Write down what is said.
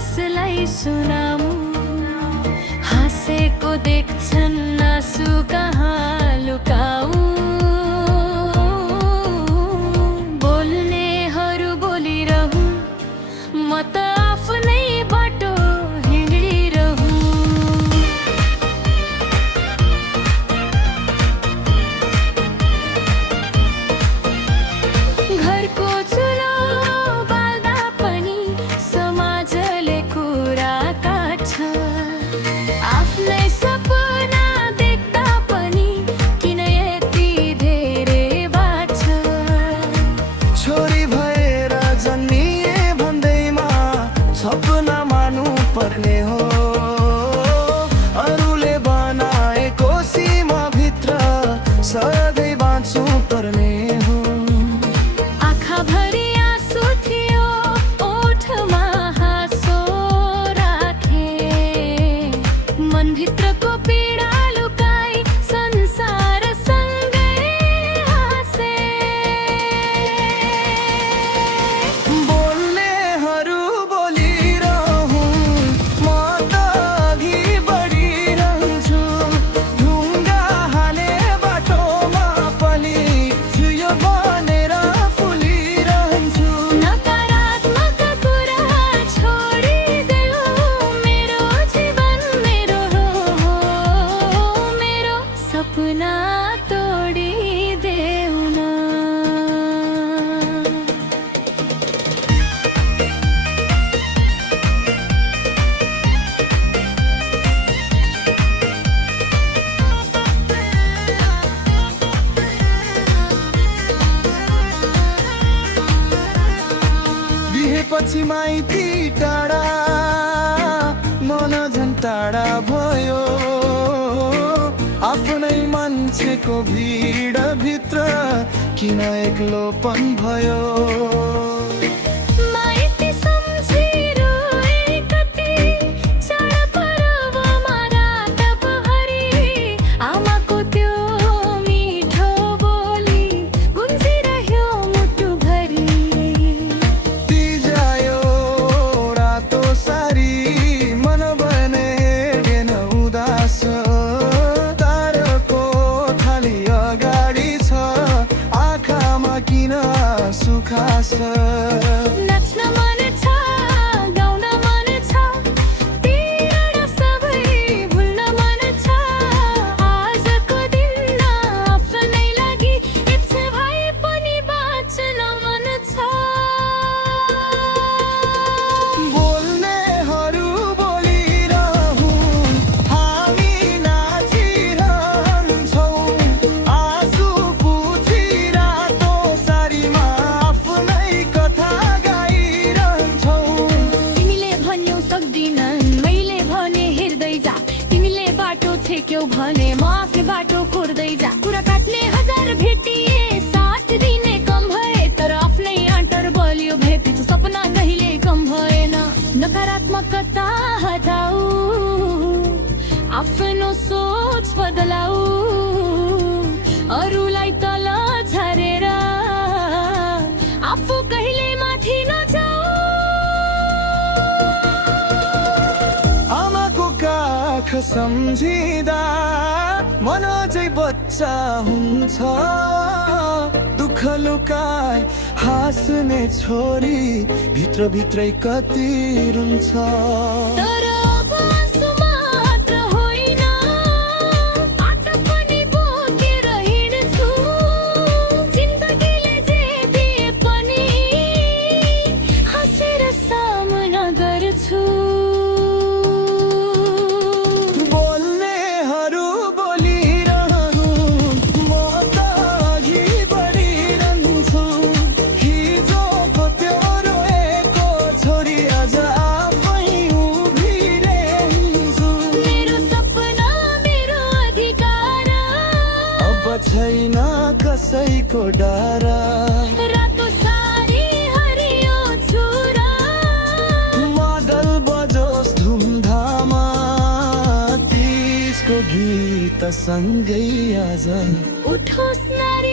कसलाई सुनाऊ, हाँसेको देख्छन् आँसु कहाँ लुकाऊ। बोल्नेहरू बोलिरहँ, म त आफ्नै बाटो हिँडिरहँ। घरको चुलो बाल्दा पनि समाजले कुरा काट्छ, आफ्नै सपना देख्दा पनि किन यति धेरै बाँच्छ। छोरी भएर जन्मिए भन्दैमा सपना मान्नु पर्ने हो, अरूले बनाएको सीमाभित्र सधैँ बाँच्नु पर्ने हो। आँखाभरि आँसु थियो, ओठमा हाँसो राखे, मनभित्रको पीडा लुकाई संसारसँगै हाँसे। बोल्नेहरू बोलिरहँ, म त अघि बढिरहन्छु। ढुङ्गा हाने बाटोमा पनि थियो भनेर फुलिरहन्छु। नकारात्मक कुरा छोडिदेऊ, मेरो जीवन मेरो हो, मेरो सपना तोडिदेऊ न। बिहेपछि माइती टाढा, मन झन् टाढा भयो। आफ्नै मान्छेको भिडभित्र किन एक्लोपन भयो। माइती सम्झिरोए कति, चाडपर्वमा रात पहरी, आमाको त्यो मिठो बोली गुन्जिरह्यो मुटुभरि। तिजायो रातो सारी, मन भने हेरेन उदास। तारको थाली अगाडि छ, आँखामा किन सुखास। नाच्न मन छ, गाउन मन छ, पीडा सबै भुल्न मन छ। आजको दिन आफ्नै लागि इच्छा भए पनि बाँच्न मन छ। बोल्नेहरू बोलिरहँ, हामी नाचिरहन्छौँ। आँसु पुछी रातो सारीमा आफ्नै कथा गाइरहन्छौँ। तिमीले भन्यौ सक्दिनन्, मैले भने हेर्दै जा। तिमीले बाटो छेक्यौ भने म आफ्नै बाटो कोर्दै जा। कुरा काट्ने हजार भेटिए, साथ दिने कम भए, तर आफ्नै आँटर बलियो भेटिन्छ, सपना कहिले कम भएन। नकारात्मकता हटाऊ, आफ्नो सोच बदलाऊ, अरूलाई तल झरेर आफू कहिले माथि नजाऊ। आमाको काख सम्झिँदा मन अझै बच्चा हुन्छ। दुःख लुकाई हाँस्ने छोरी भित्रभित्रै कति रुन्छ। तर अब आँसु मात्र होइन, आँटा पनि बोकेर हिँड्छु। जिन्दगीले जे दिए पनि हाँसेर सामना गर्छु। बोल्नेहरू बोलिरहँ, म त अघि बढिरहन्छु। हिजोको त्यो रोएको छोरी आज आफै उभिरहन्छु। मेरो सपना मेरो अधिकार, अब छैन कसैको डर। रातो सारी हरियो छुरा, मादल बजोस् धुमधाममा, तीजको गीत सँगै आज उठोस् नारी